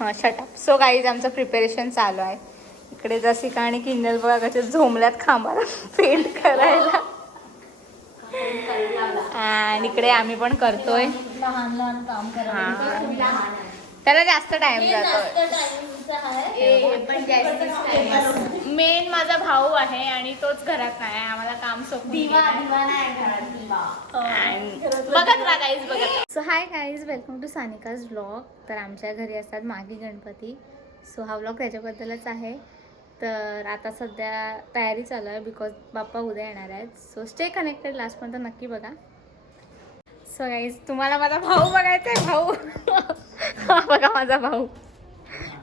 हां shut up. So guys आमचं preparation चालू आहे. इकडे जसिका आणि किंजल बघा कसे झोमल्यात खांबाला पेंट करायला. आणि इकडे आम्ही पण करतोय. लहान लहान काम करायला त्याला जास्त टाइम जातो. मेन माझा भाऊ आहे आणि तोच घरात नाही. आम्हाला काम सोपं बघत राहा गाईज बघत. So hi guys, welcome to Sanika's vlog. तर आमच्या घरी असतात मागी गणपती. सो हा व्लॉग त्याच्याबद्दलच आहे. तर आता सध्या तयारी चालू आहे बिकॉज बाप्पा उद्या येणार आहेत. सो स्टे कनेक्टेड, लास्टपर्यंत नक्की बघा. सो गाईज तुम्हाला माझा भाऊ बघायचा आहे. भाऊ हा बघा माझा भाऊ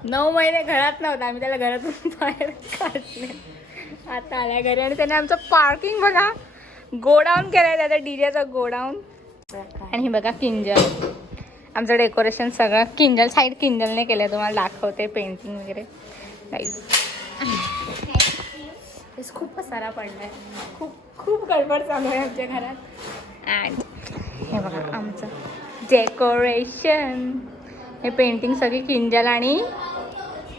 9 महिने घरात नव्हता. आम्ही त्याला घरातून बाहेर काढले. आता आल्या घरी आणि त्याने आमचं पार्किंग बघा गोडाऊन केलं आहे. त्याचा डीजेचा गोडाऊन. आणि हे बघा किंजल, आमचं डेकोरेशन सगळं किंजल साईड किंजलने केलं आहे. तुम्हाला दाखवते पेंटिंग वगैरे. गाईज खूप पसारा पडला आहे. खूप गडबड चालू आहे आमच्या घरात. अँड हे बघा आमचं डेकोरेशन. हे पेंटिंग सगळी किंजल आणि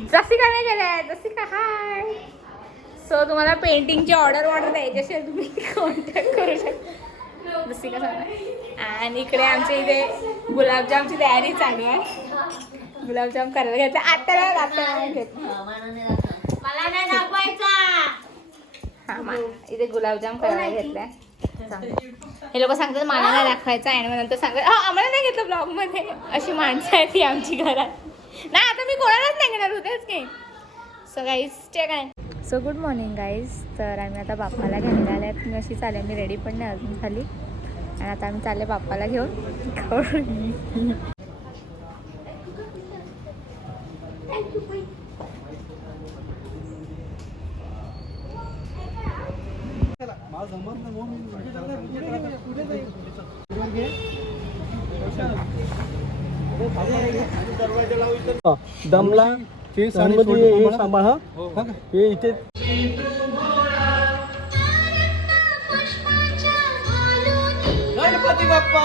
जसिकाने केलं आहे. जसिका हाय. सो तुम्हाला पेंटिंगची ऑर्डर द्यायची असेल तुम्ही कॉन्टॅक्ट करू शकता. जसिका सांगा. आणि इकडे आमच्या इथे गुलाबजामची तयारी चालू आहे. गुलाबजाम करायला घ्यायचं. आता घेत मला नाही दाखवायचा. हां इथे गुलाबजाम करायला घेतलाय. हे लोक सांगतात मला नाही दाखवायचा आणि मग नंतर सांगतात आम्हाला नाही घेतलं ब्लॉगमध्ये. अशी माणसं आहेत ती आमची घरात. नाही आता मी कोणालाच नाही घेणार होतेच की. सो गाईज स्टे काय. So good morning guys. तर आम्ही आता बाप्पाला घ्यायला आल्या आहेत. मी अशी चालेल, मी रेडी पण नाही अजून झाली. आणि आता आम्ही चालले बाप्पाला घेऊन. दमला हे सांभाळ. हा हे इथे गणपती बाप्पा.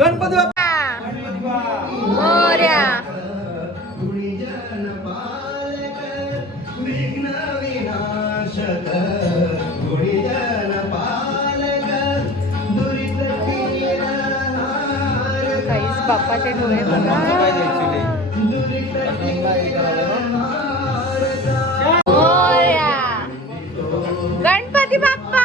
गणपती बाप्पाचे डोळे बघा. गणपती बाप्पा.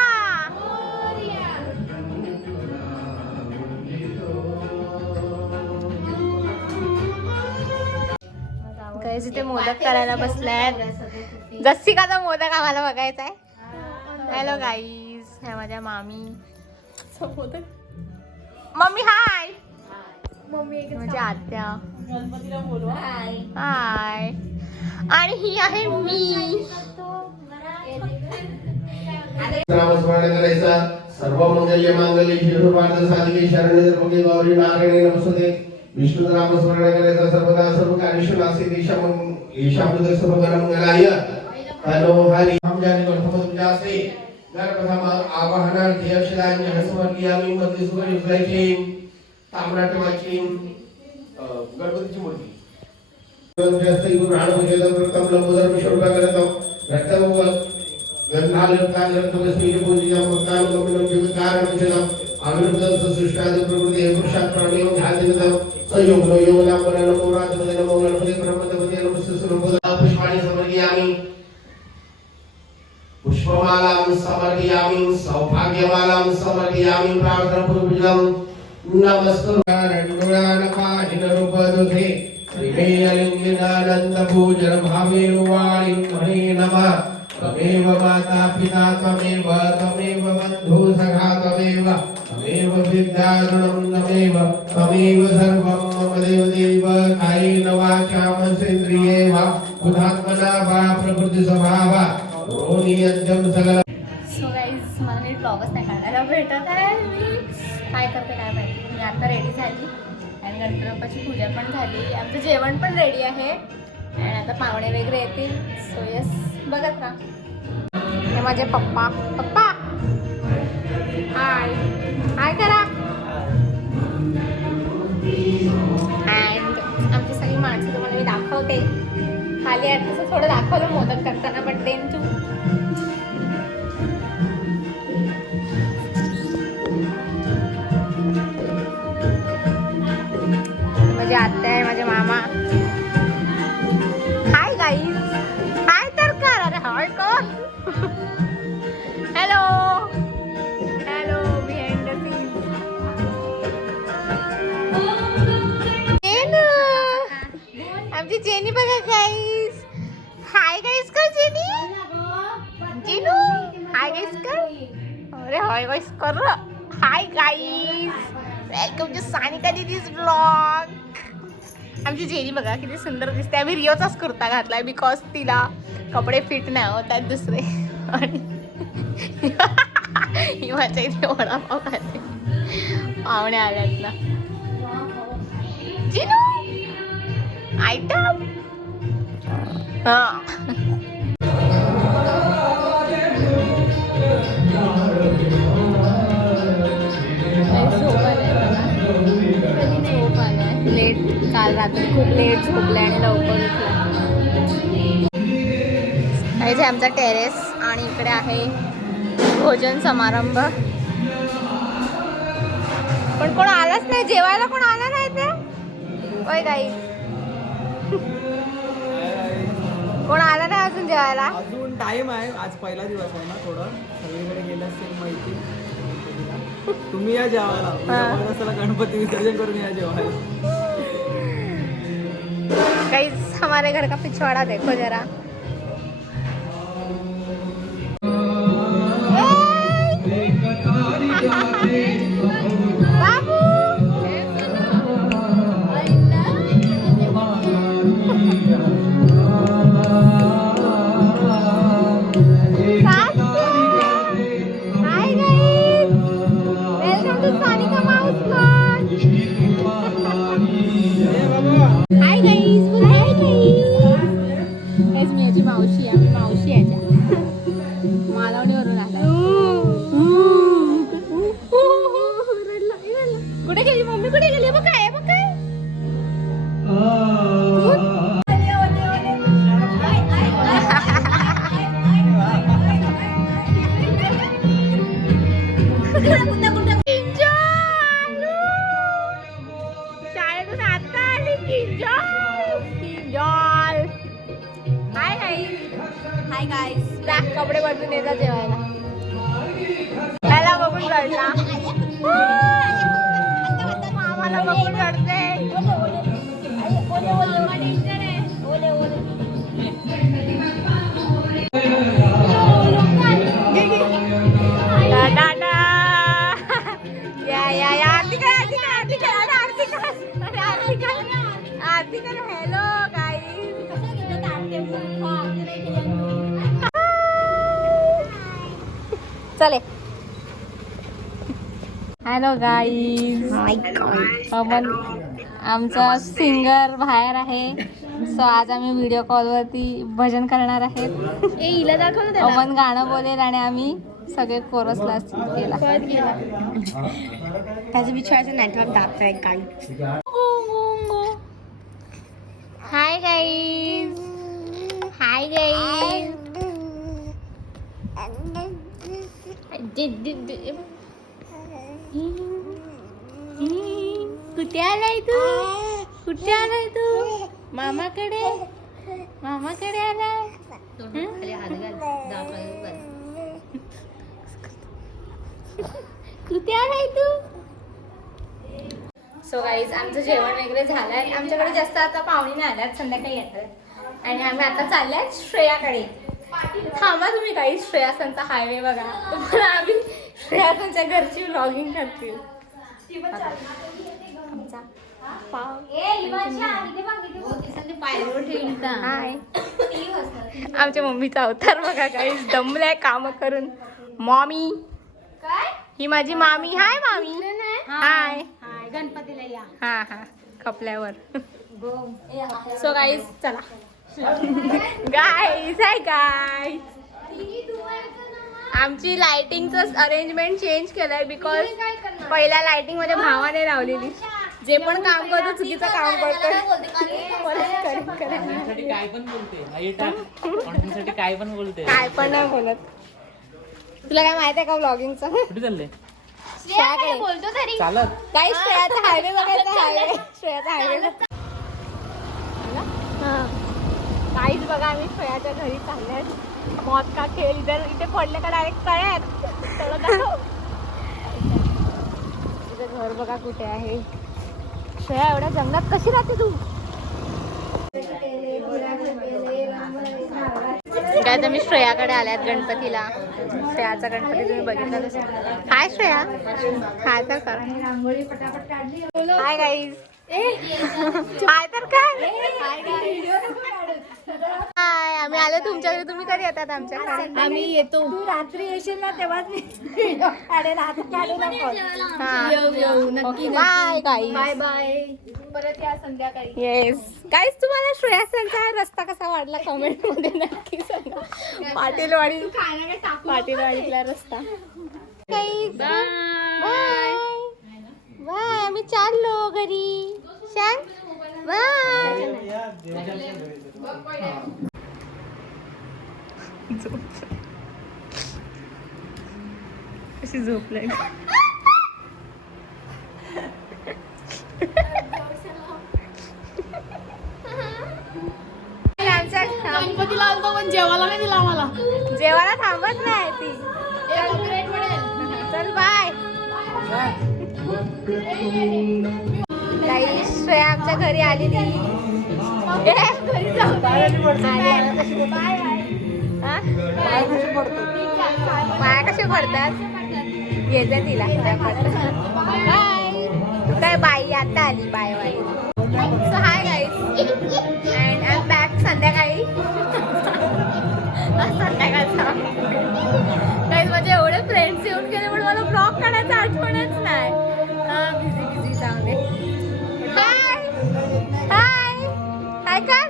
गाईज इथे मोदक करायला बसलाय. जसिकाचा मोदक आम्हाला बघायचा आहे. हॅलो गाईज, ह्या माझ्या मामी. मम्मी हाय. म्हणजे आत्या. गणपतीला बोलवा. हाय. आणि ही आहे मी. नामस्मरण करायचा. सर्व मंगल्य मांगल्य शिव पार्थ साधिके शरण्य त्र्यंबके गौरी नारायणी नमस्ते. विष्णू नामस्मरण करायचा. सर्वदा सर्व कार्यशु नासी ईशामृत सर्व मंगलाय. हॅलो हरी हम जाने गणपती जासे गणपतम आवाहनार्थ अक्षरांनी हसवर्गीयामी मध्ये सुवर युजलायची ताम्राटवाची गणपतीची मूर्ती. जास्त इकडून राहणं प्रथम लंबोदर विश्वरूपा करत रक्तवल गंधालता गणपतीचे पूजिता मकान गमनं जगतार विचलम अविरुद्ध सृष्टाद प्रकृती पुरुषात प्राणियो ध्यानदिनम संयोग योगना परान मोरात नमो गणपती ब्रह्मदेवते नमस्ते. पुष्पाणि समर्पयामि. पुष्पमालां समर्पयामि. सौभाग्यमालां समर्पयामि प्रार्थनापूर्वकं नमस्काराणपाहिनरूपदुधे श्रीमेयलिङ्गिनानन्दभूजनभावेरुवाणिं नमः त्वमेव माता पिता त्वमेव बन्धु सखा त्वमेव विद्यागुणं त्वमेव सर्वं मम देवदेव कायेन वाचा मनसेन्द्रिये वा बुद्धात्मना वा प्रकृतिस्वभावा रोनियज्ञं सकल. सो गाईज मला नीट ब्लॉगच नाही काढायला भेटत आहे. मी काय करते काय माहिती. मी आता रेडी झाली आणि गणपती बाप्पाची पूजा पण झाली. आमचं जेवण पण रेडी आहे आणि आता पाहुणे वगैरे येतील. सो यस बघत राहा. हे माझे पप्पा. पप्पा हाय हाय करा. अँड आमची सगळी माणसं तुम्हाला मी दाखवते. खाली आहे तसं थोडं दाखवलं मोदक करताना बट देन टू माझे आत्या आहे माझे मामा. हाय गाईज हाय तर कर. अरे हाय कर. Hello hello behind the scene. आमची जेनी बघा गाईज. हाय गाईज कर जेनी. जेनू हाय गाईज कर. अरे हाय गाईज कर. Hi guys welcome to Sanika दीदीज ब्लॉग. आमची जेनी बघा किती सुंदर दिसते. आम्ही रिओचाच कुर्ता घातलाय बिकॉज तिला कपडे फिट नाही होतात दुसरे. आणि ही माझ्या इथे वडापाव खाते. पाहुणे आल्यात ना. जिनू आयटम हा. लेट काल रात्री खूप लेट झोपले आणि लवकर उठले. इथे आमचा टेरेस आणि इकडे आहे भोजन समारंभ. पण कोण आलाच नाही जेवायला. कोण आला नाही ते. होय गाई कोण आला नाही अजून जेवायला. अजून टाइम आहे. आज पहिला दिवस आहे ना. थोडं सगळीकडे गेलं असेल माहिती. तुम्ही या जेवायला. चला गणपती विसर्जन करून या जेवायला. गाइस हमारे घर का पिछवाड़ा देखो जरा. बाबू hi guys welcome to Sanika mouse blog. Hi guys hi guys. हेच मी याची मावशी आहे. मी मावशी याच्या मालवणीवरून आला. कुठे गेली मम्मी. कुठे गेली. बघ काय बघ काय. शाळेतून आता आली किंजॉल. Hi guys. Hi guys. जा कपडे बदलून येतात जेवायला. त्याला बघून रडला. मामाला बघून रडते. हेलो गाईस. चले. Hello guys. आपण आमचा सिंगर बाहेर आहे. सो आज आम्ही व्हिडिओ कॉलवरती भजन करणार आहेत. हिला दाखवलं. अमन गाणं बोलेल आणि आम्ही सगळे कोरसला केला. त्याचं बिछायचं नेटवर्क दाखतोय काही. Hi guys. Hi guys. कुठे आलाय तू. कुठे आलाय तू. मामाकडे. मामाकडे आलाय. कुठे आहे तू? सो गाईज आमचं जेवण वगैरे झालंय. आमच्याकडे जास्त आता पाहुणे नाही आल्यात, संध्याकाळी येतात आणि आम्ही आता चालल्यात श्रेयाकडे. थांबा तुम्ही काही, श्रेयासांचा हायवे बघा. तुम्हाला आम्ही श्रेयासांच्या घरची व्लॉगिंग करतील. आमचा पाव हाय. आमच्या मम्मीचा अवतार बघा काही दमलाय काम करून. मॉमी ही माझी मामी. हाय मामी. हाय गणपतीला या. हा हा कपल्यावर. सो गाईज चला. Guys hi guys. आमची लाइटिंगचं अरेंजमेंट चेंज केलंय बिकॉज पहिल्या लाइटिंग मध्ये भावाने लावलेली. जे पण काम करतो चुकीचं काम करतो. काय पण बोलते, काय पण बोलते, काय पण नाही बोलत. तुला काय माहित आहे का व्लॉगिंगचं? कुठे चालले? बोलतो तरी चालत काही श्रेयाचा हायवे बघायचा. हायवे श्रेयाचा हायवे. काहीच बघा आम्ही श्रेयाच्या घरी चालल्यात. मौत का खेळ. इथे पडले का डायरेक्ट तळ्यात. तिचं घर बघा कुठे आहे. श्रेया एवढ्या जंगलात कशी राहते तू? काय तर मी श्रेयाकडे आल्यात गणपतीला. श्रेयाचा गणपती तुम्ही बघितला नसेल. हाय श्रेया. हाय तर कर. Hi guys. हाय तर काय. हाय आम्ही आलो तुमच्याकडे. तुम्ही कधी येतात आमच्याकडे? आम्ही येतो. तू रात्री येशील ना तेव्हाच मी व्हिडिओ काढेन. आता काढू नको. येऊ नक्की. Bye guys. Bye bye. परत या संध्याकाळी. Yes guys. तुम्हाला श्रेयासांचा रस्ता कसा वाटला कमेंट मध्ये नक्की सांगा. पाटीलवाडीतला रस्ता. Guys bye bye. आम्ही चाललो घरी. सांग बाय. कशी झोपलाय. गणपतीला आलतो पण जेवायला नाही दिला आम्हाला. जेवायला थांबत नाही ती. चल बाय. काही श्रेया आमच्या घरी आलेली. घरी जाऊ. पाया कसे पडतात. येते तिला बाय. तू काय बाई आता आली bye bye. So hi guys and I am back संध्याकाळी. संध्याकाळचा गाईज माझे एवढे फ्रेंड्स येऊन गेले पण मला ब्लॉग काढायचं आठवणच नाही. बिझी जाऊ दे. हाय हाय हाय कर.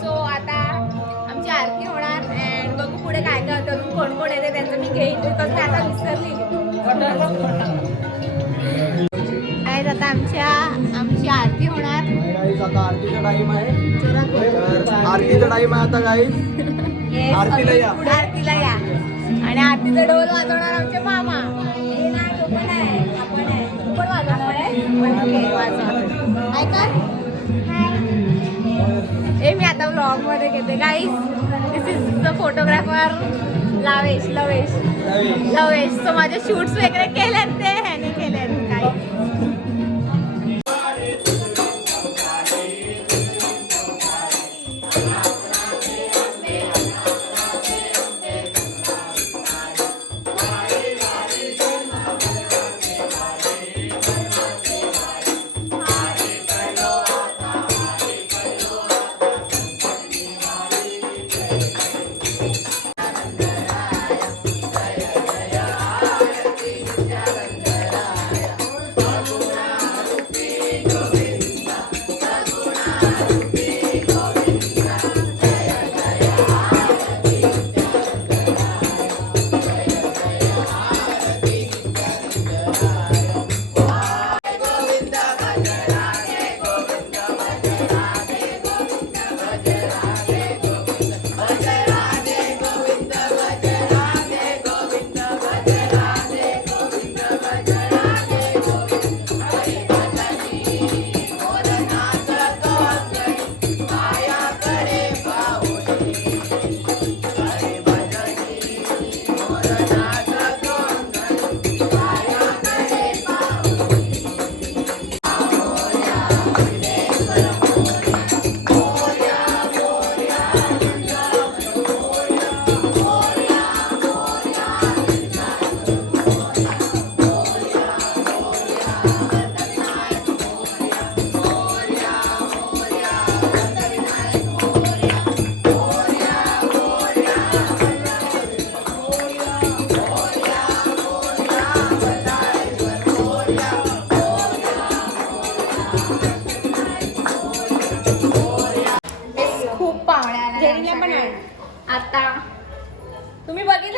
सो आता आमची आरती होणार अँड बघू पुढे काय काय होतं. कोण कोण येते त्यांचं मी घेईन बिकॉज मी आता विसरली. आता आमची आरती होणार. आता आरतीचा टाइम आहे. आरतीचा टाइम आहे आता गाईज. आरतीला या. आरतीला या. आणि आरतीचा ढोल वाजवणार आमचे मामा. पण वाजवणार आहे का. ए मी आता व्लॉग मध्ये घेते guys. This is the photographer लवेश. लवेश. So माझे शूट्स वगैरे केलेत ते ह्याने केलेत काही.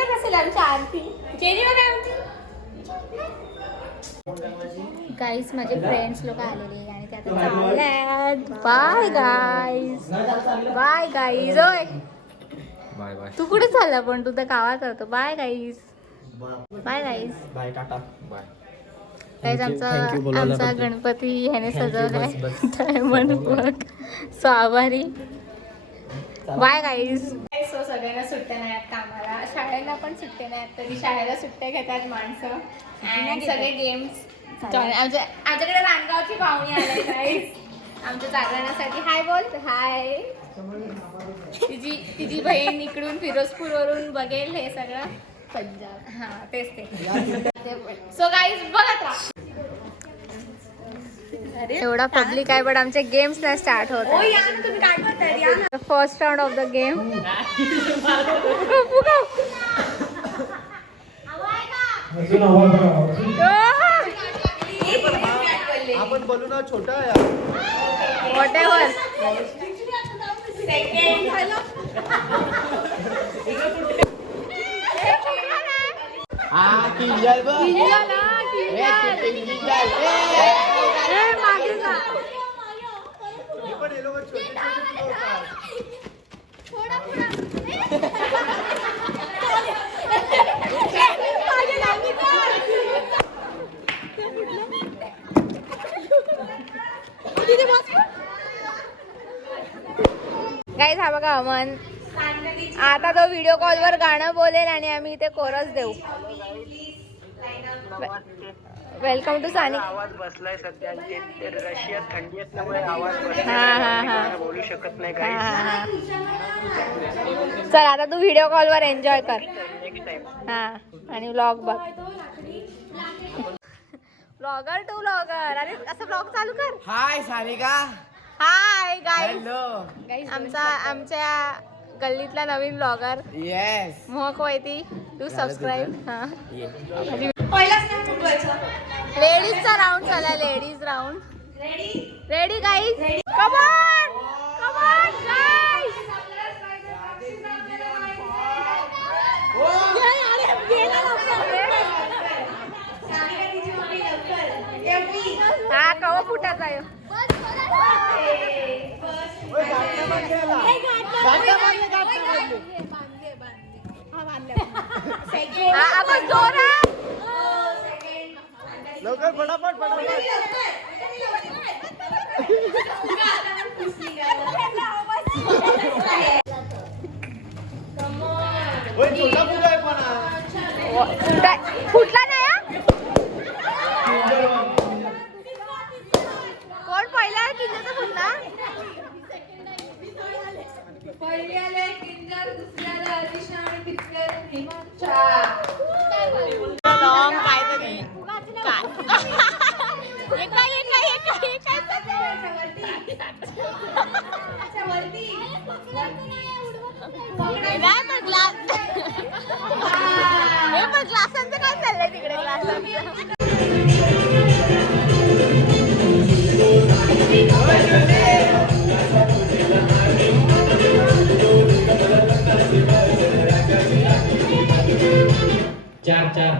जेनीलाच असेल आमची आरती. जेनी बघा आमची. गाईज माझे फ्रेंड्स लोक आलेले आणि ते आता चालल्यात. Bye guys. Bye guys. ओय बाय बाय तू कुठे चालला पण तू तर गावात होतो. Bye guys. Bye guys. Bye tata bye. Guys Thank you आमचा बोलवल्याबद्दल. गणपती ह्याने Thank you, सजवलाय बस. Diamond work. सो आभारी. Bye guys. सो सगळ्यांना सुट्ट्या नाही आहेत कामाला. शाळेला पण सुट्ट्या नाही आहेत तरी शाळेला सुट्ट्या घेतात माणसं. आणि सगळे गेम्स आमच्याकडे रानगावची पाहुणी आले गाईज आमच्या जागरणासाठी. हाय बोल. हाय. तिची बहीण इकडून फिरोजपूर वरून बघेल हे सगळं. पंजाब. हा तेच ते. सो गाईज बघत राहा. एवढा पब्लिक आहे बट आमचे गेम्स नाही स्टार्ट होत. First round of the game. आपण बोलू ना छोटा वॉट एव्हर. गाईज हा बघा अमन आता तो व्हिडिओ कॉलवर गाणं बोलेल आणि आम्ही इथे कोरस देऊ. Welcome to Sanika. आवाज बसलाय सध्या रशियात थंडी असल्यामुळे आवाज बसलाय. हा बोलू शकत नाही हा काही. हा. चल आता तू व्हिडिओ कॉलवर एन्जॉय कर. Next time. हा आणि व्लॉग बघ. Vlogger to vlogger. अरे असं व्लॉग चालू कर. Hi Sanika. Hi guys. Hello. आमच्या गल्लीतला नवीन ब्लॉगर येस. मोहक वैती. Do subscribe. हा लेडीजचा राऊंड झाला. Ladies round. Ready guys. Come on come on guys. हा कवा फुटाचा आहे. आपण जोरात. लवकर फटाफट फटाफट. छोटा मुलगा आहे पण फुटला नाही हा? कोण पहिला आहे किंजरचा फुटला. ग्लासांचं काय चाललंय तिकडे. ग्लासांचं चार चार.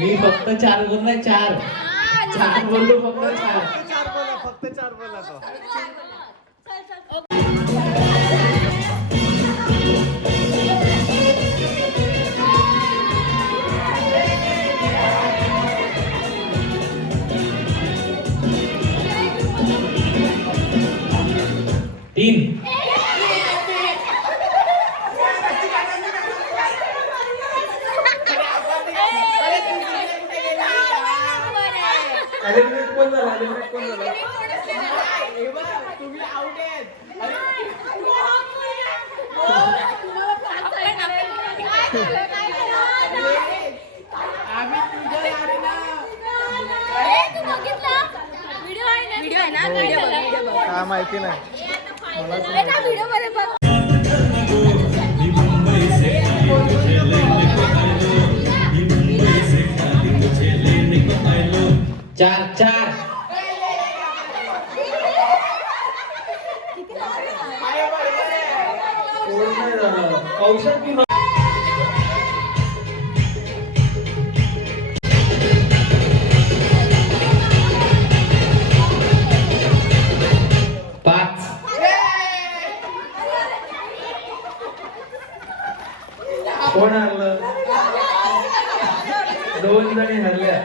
मी फक्त चार बोलला. चार बोललो फक्त चार. फक्त चार बोला तो. तीन. तुम्ही आउट आहेत. आम्ही तुझ्या काय माहिती नाही. व्हिडिओ मध्ये बघ. चार चार पाच कोण हरलं? 2 जणी हरल्या.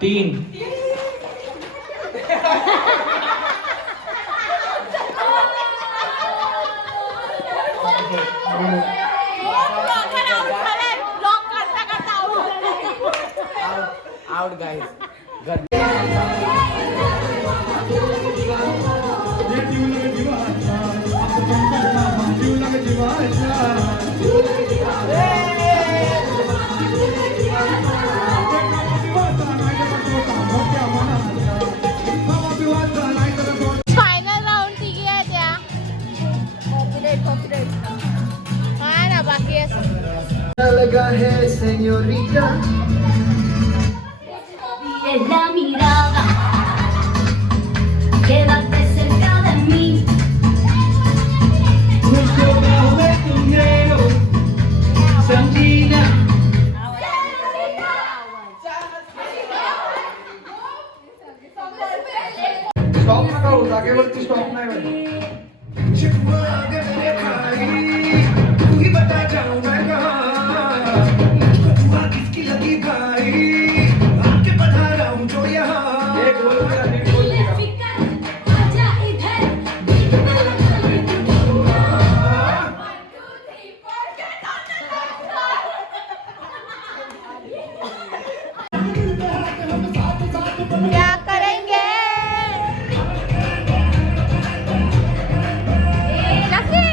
तीन आउट गाईज. फायनल राऊंड तिघी आहे त्या. हा ना बाकी लगा है सेñorita. La mirada, quédate cerca de mí. Justo bajo de tu negro, Santina. Stop नका हो, जागेवरती स्टॉप नाही पाहिजे. एक बोल मेरा, नीट बोल मेरा. आजा इधर. क्या करेंगे. लकी.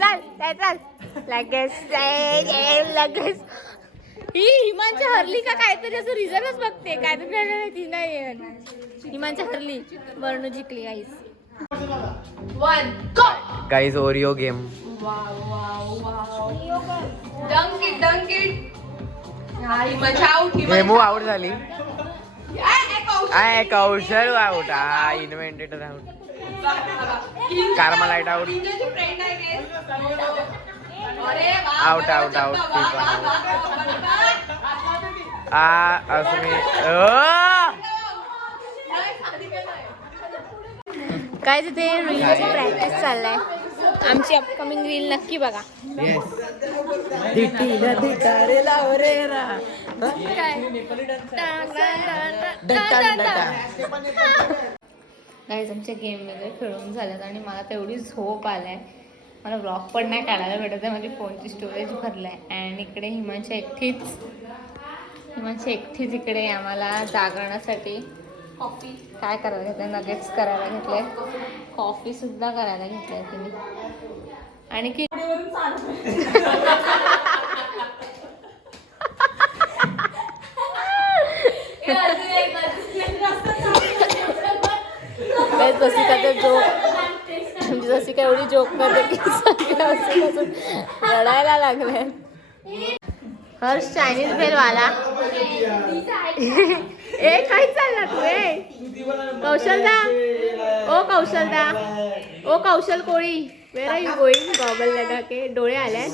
चल लगेच लगेच. ही हिमांची हरली का काहीतरी असं रिझनच बघते. काहीतरी झालं नाही ती नाही. हिमांची हरली. वर्णू जिंकली guys. 1 go. Guys Oreo game Hemu out झाली. कौशल आउट. Invented out. कार्मालाइट out. Out out out. Asmi काय तिथे रीलची प्रॅक्टिस चाललाय. आमची अपकमिंग रील नक्की बघा. गाईज आमचे गेम वगैरे खेळून झाल्यात आणि मला तेवढी झोप आलाय. मला ब्लॉग पण नाही काढायला भेटत आहे. माझी फोनची स्टोरेज भरलाय. अँड इकडे हिमांची एकटीच इकडे आम्हाला जागरणासाठी कॉफी काय करायला घेतलंय. नगेट्स करायला घेतलंय. कॉफी सुद्धा करायला घेतलंय तिने. आणि की जशी का ते जोक जशी का एवढी जोक करते की सगळं रडायला लागले. हर्ष चायनीज भेलवाला. ए काही चालला तू. कौशलदा. ओ कौशल कोळी. वेर आर यू गोईंग. गॉगल लगा के. डोळे आल्यात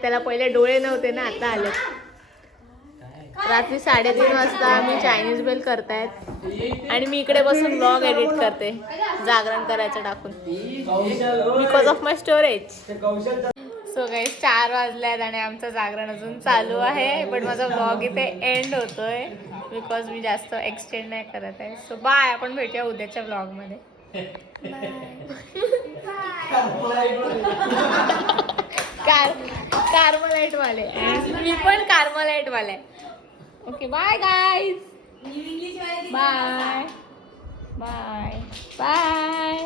त्याला. पहिले डोळे नव्हते ना, आता आलेत. रात्री 3:30 वाजता मी चायनीज बेल करतायत आणि मी इकडे बसून ब्लॉग एडिट करते जागरण करायचं टाकून. Because of my storage. So guys 4 वाजल्यात आणि आमचं जागरण अजून चालू आहे. बट माझा ब्लॉग इथे एंड होतोय बिकॉज मी जास्त एक्सटेंड नाही करत आहे. So bye. आपण भेटूया उद्याच्या ब्लॉगमध्ये. कार कार्मलाइट वाले मी पण कार्मलाइट वाले. Okay bye guys. Bye bye bye.